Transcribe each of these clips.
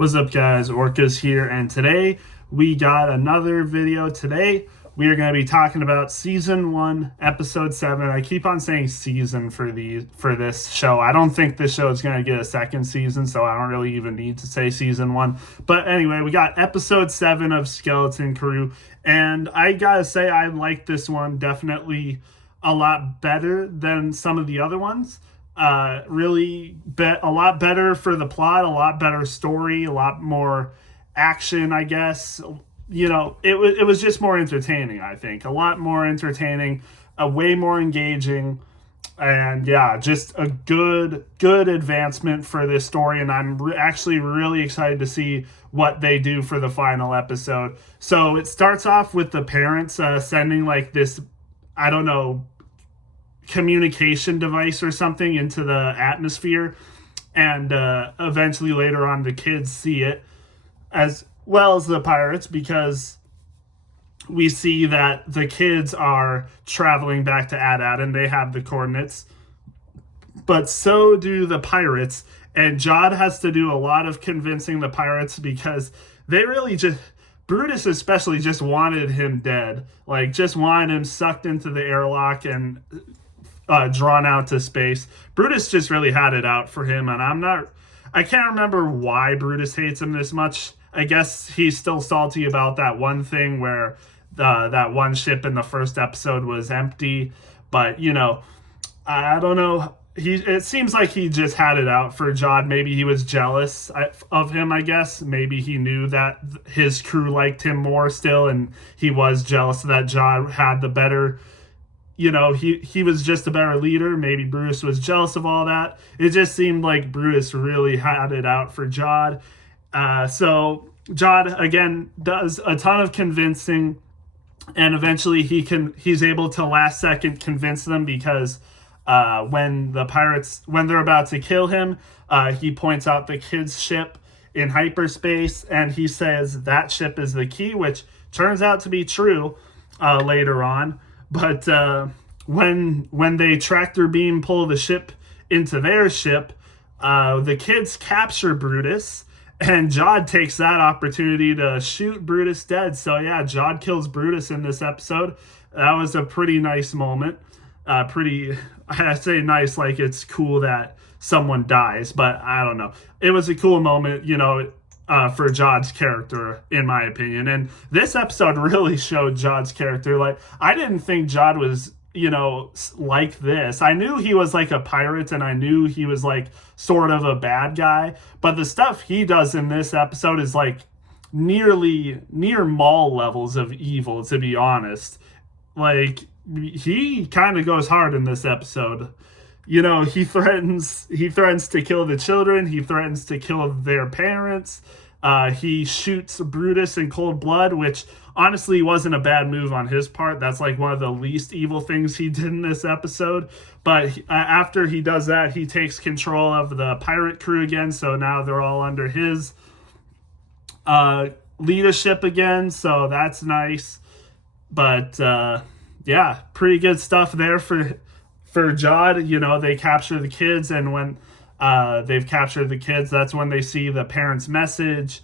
What's up, guys? Orcas here, and today we got another video. Today we are going to be talking about season 1, episode 7. I keep on saying season for this show. I don't think this show is going to get a second season, so I don't really even need to say season 1. But anyway, we got episode 7 of Skeleton Crew, and I gotta say I like this one definitely a lot better than some of the other ones. A lot better for the plot, a lot better story, a lot more action, I guess. It was just more entertaining, I think. A lot more entertaining, a way more engaging, and yeah, just a good advancement for this story, and I'm actually really excited to see what they do for the final episode. So it starts off with the parents sending like this, I don't know, communication device or something into the atmosphere, and eventually later on the kids see it as well as the pirates, because we see that the kids are traveling back to Adad and they have the coordinates, but so do the pirates, and Jod has to do a lot of convincing the pirates because they really just, Brutus especially, just wanted him dead, like just wanted him sucked into the airlock and drawn out to space. Brutus just really had it out for him, and I can't remember why Brutus hates him this much. I guess he's still salty about that one thing where that one ship in the first episode was empty, but I don't know. It seems like he just had it out for Jod. Maybe he was jealous of him, I guess. Maybe he knew that his crew liked him more still, and he was jealous that Jod had the better, he was just a better leader. Maybe Brutus was jealous of all that. It just seemed like Brutus really had it out for Jod. So Jod, again, does a ton of convincing, and eventually he's able to last second convince them, because when they're about to kill him, he points out the kid's ship in hyperspace, and he says that ship is the key, which turns out to be true later on. But when they tractor beam pull the ship into their ship, the kids capture Brutus, and Jod takes that opportunity to shoot Brutus dead. So yeah, Jod kills Brutus in this episode. That was a pretty nice moment. I say nice like it's cool that someone dies, but I don't know. It was a cool moment, for Jod's character, in my opinion. And this episode really showed Jod's character. Like, I didn't think Jod was, like this. I knew he was like a pirate, and I knew he was like sort of a bad guy, but the stuff he does in this episode is like near Maul levels of evil, to be honest. Like, he kind of goes hard in this episode. He threatens to kill the children. He threatens to kill their parents. He shoots Brutus in cold blood, which honestly wasn't a bad move on his part. That's like one of the least evil things he did in this episode. But after he does that, he takes control of the pirate crew again. So now they're all under his leadership again. So that's nice. But yeah, pretty good stuff there for Jod. They capture the kids, and when they've captured the kids, that's when they see the parents' message.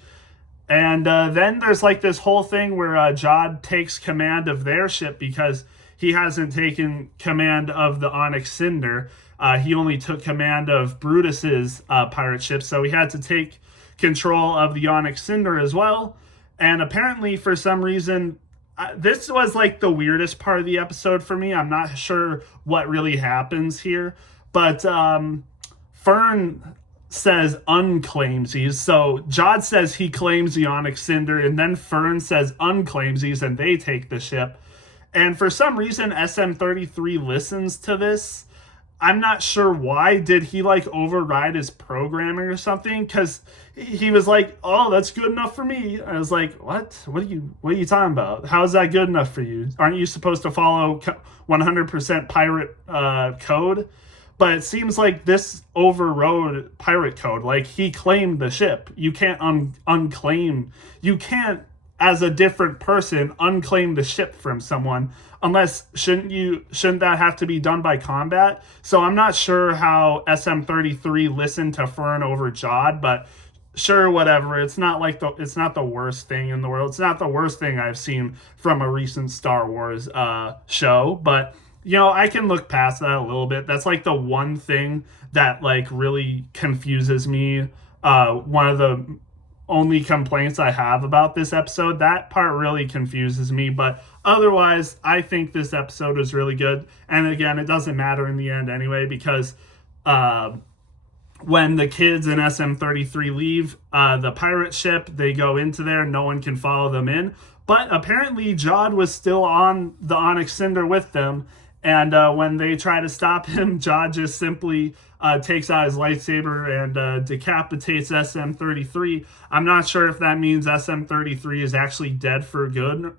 And then there's like this whole thing where Jod takes command of their ship, because he hasn't taken command of the Onyx Cinder. He only took command of Brutus's pirate ship, so he had to take control of the Onyx Cinder as well. And apparently, for some reason, this was like the weirdest part of the episode for me. I'm not sure what really happens here, but Fern says unclaimsies. So Jod says he claims the Onyx Cinder, and then Fern says unclaimsies, and they take the ship. And for some reason, SM-33 listens to this. I'm not sure why. Did he like override his programming or something? Because he was like, "Oh, that's good enough for me." I was like, "What? What are you talking about? How is that good enough for you? Aren't you supposed to follow 100% pirate code?" But it seems like this overrode pirate code. Like, he claimed the ship. You can't unclaim. You can't, as a different person, unclaim the ship from someone, unless shouldn't that have to be done by combat? So I'm not sure how SM-33 listened to Fern over Jod, but sure, whatever. It's not the worst thing in the world. It's not the worst thing I've seen from a recent Star Wars show, but I can look past that a little bit. That's like the one thing that like really confuses me. One of the only complaints I have about this episode. That part really confuses me, but otherwise, I think this episode is really good. And again, it doesn't matter in the end anyway because uh, when the kids in SM-33 leave the pirate ship, they go into there. No one can follow them in. But apparently, Jod was still on the Onyx Cinder with them. And when they try to stop him, Jod just simply takes out his lightsaber and decapitates SM-33. I'm not sure if that means SM-33 is actually dead for good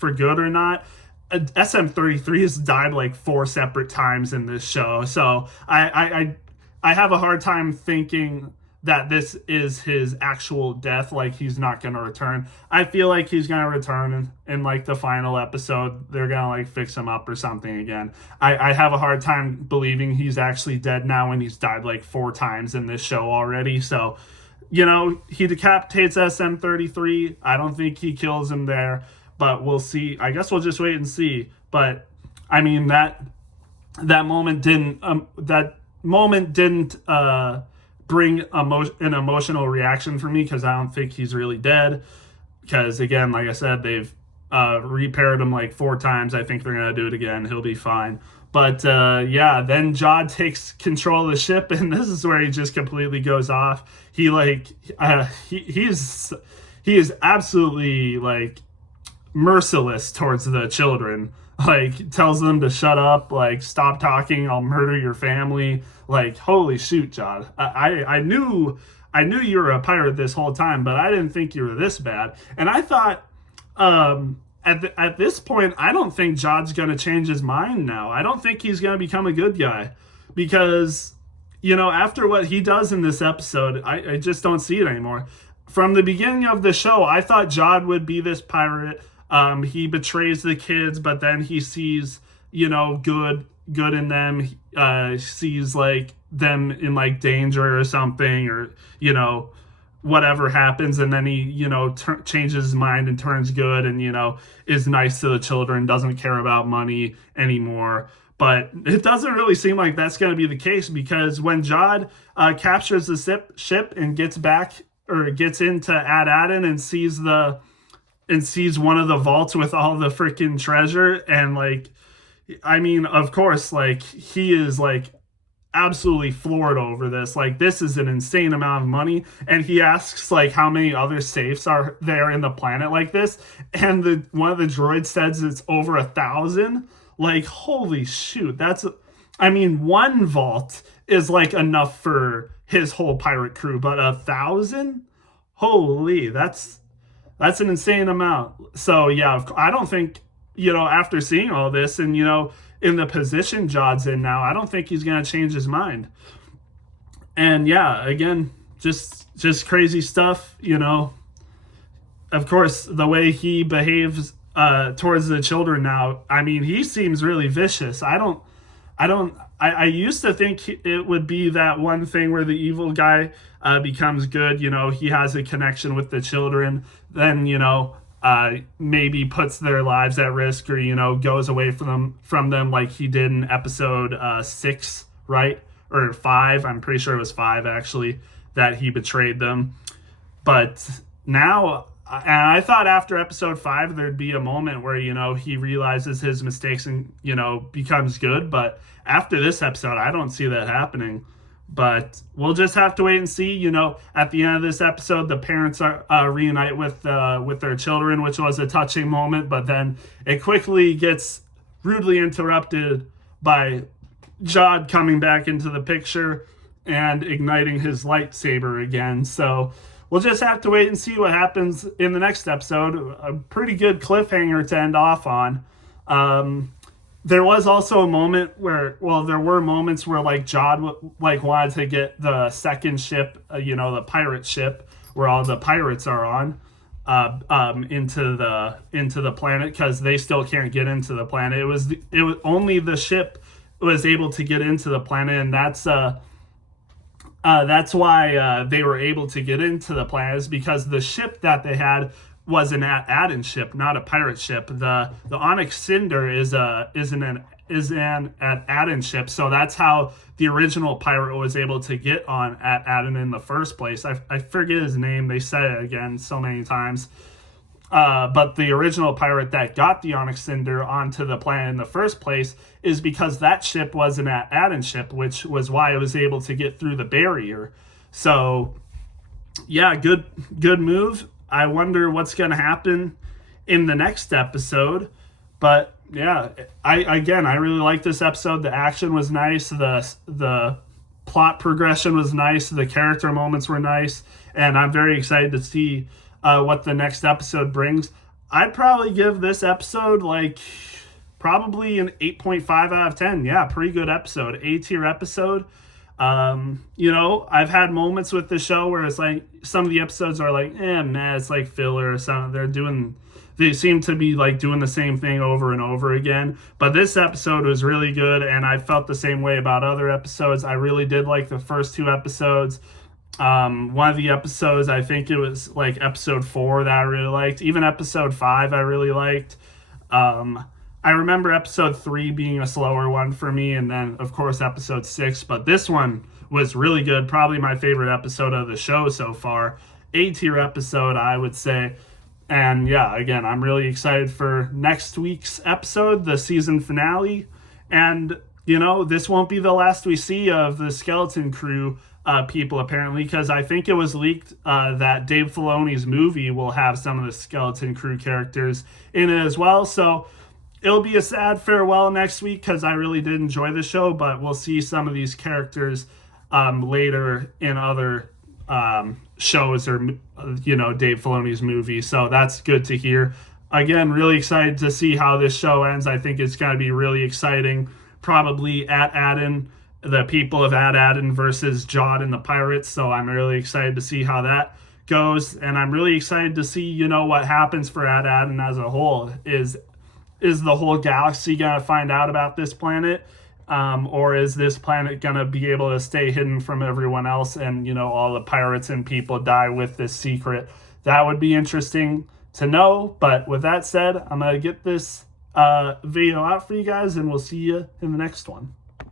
or not. SM-33 has died like 4 separate times in this show, so I have a hard time thinking that this is his actual death, like he's not going to return. I feel like he's going to return in like the final episode. They're going to like fix him up or something again. I have a hard time believing he's actually dead now when he's died like 4 times in this show already. So, he decapitates SM-33. I don't think he kills him there, but we'll see. I guess we'll just wait and see. But I mean, that moment didn't bring an emotional reaction for me because I don't think he's really dead. Because again, like I said, they've repaired him like 4 times. I think they're gonna do it again. He'll be fine. But yeah, then Jod takes control of the ship, and this is where he just completely goes off. He is absolutely like merciless towards the children. Like tells them to shut up, like stop talking, I'll murder your family. Like holy shoot, Jod. I knew you were a pirate this whole time, but I didn't think you were this bad. And I thought at this point, I don't think Jod's gonna change his mind now. I don't think he's gonna become a good guy because after what he does in this episode, I just don't see it anymore. From the beginning of the show, I thought Jod would be this pirate. He betrays the kids, but then he sees, good in them. Sees like them in like danger or something, or whatever happens, and then he changes his mind and turns good, and is nice to the children, doesn't care about money anymore. But it doesn't really seem like that's going to be the case because when Jod captures the ship and gets into Ad Aden and sees one of the vaults with all the freaking treasure, and like, I mean, of course, like he is like absolutely floored over this. Like this is an insane amount of money, and he asks like how many other safes are there in the planet like this, and one of the droids says it's over 1,000. Like holy shoot, I mean, one vault is like enough for his whole pirate crew, but 1,000, holy, that's an insane amount. So yeah, I don't think, after seeing all this and, in the position Jod's in now, I don't think he's going to change his mind. And yeah, again, just crazy stuff, Of course, the way he behaves towards the children now, I mean, he seems really vicious. I used to think it would be that one thing where the evil guy becomes good. He has a connection with the children, then maybe puts their lives at risk, or goes away from them like he did in episode 6, right, or 5. I'm pretty sure it was 5 actually that he betrayed them. But now, and I thought after episode 5 there'd be a moment where he realizes his mistakes and becomes good, but after this episode I don't see that happening. But we'll just have to wait and see. At the end of this episode, the parents are reunite with their children, which was a touching moment, but then it quickly gets rudely interrupted by Jod coming back into the picture and igniting his lightsaber again. So we'll just have to wait and see what happens in the next episode. A pretty good cliffhanger to end off on. There was also a moment where, there were moments where like Jod like wanted to get the second ship, the pirate ship where all the pirates are on, into the planet, because they still can't get into the planet. It was only the ship was able to get into the planet, and that's That's why they were able to get into the planet, is because the ship that they had was an Aden ship, not a pirate ship. The Onyx Cinder is an Aden ship, so that's how the original pirate was able to get on at Aden in the first place. I forget his name. They said it again so many times. But the original pirate that got the Onyx Cinder onto the planet in the first place is because that ship was an Aden ship, which was why it was able to get through the barrier. So, yeah, good move. I wonder what's going to happen in the next episode. But yeah, I really like this episode. The action was nice. The plot progression was nice. The character moments were nice, and I'm very excited to see what the next episode brings. I'd probably give this episode like probably an 8.5 out of 10. Yeah, pretty good episode. A tier episode. I've had moments with the show where it's like some of the episodes are like, man, it's like filler or something. They seem to be like doing the same thing over and over again. But this episode was really good, and I felt the same way about other episodes. I really did like the first two episodes. One of the episodes, I think it was like episode 4 that I really liked. Even episode 5 I really liked. I remember episode 3 being a slower one for me, and then of course episode 6, but this one was really good. Probably my favorite episode of the show so far. A tier episode, I would say. And yeah, again, I'm really excited for next week's episode, the season finale. And this won't be the last we see of the Skeleton Crew people, apparently, because I think it was leaked that Dave Filoni's movie will have some of the Skeleton Crew characters in it as well. So it'll be a sad farewell next week, because I really did enjoy the show, but we'll see some of these characters later in other shows or Dave Filoni's movie. So that's good to hear. Again, really excited to see how this show ends. I think it's going to be really exciting. Probably at Aden, the people of Aden versus Jod and the pirates. So I'm really excited to see how that goes, and I'm really excited to see what happens for Aden as a whole. Is the whole galaxy gonna find out about this planet, or is this planet gonna be able to stay hidden from everyone else, and all the pirates and people die with this secret? That would be interesting to know. But with that said, I'm gonna get this video out for you guys, and we'll see you in the next one.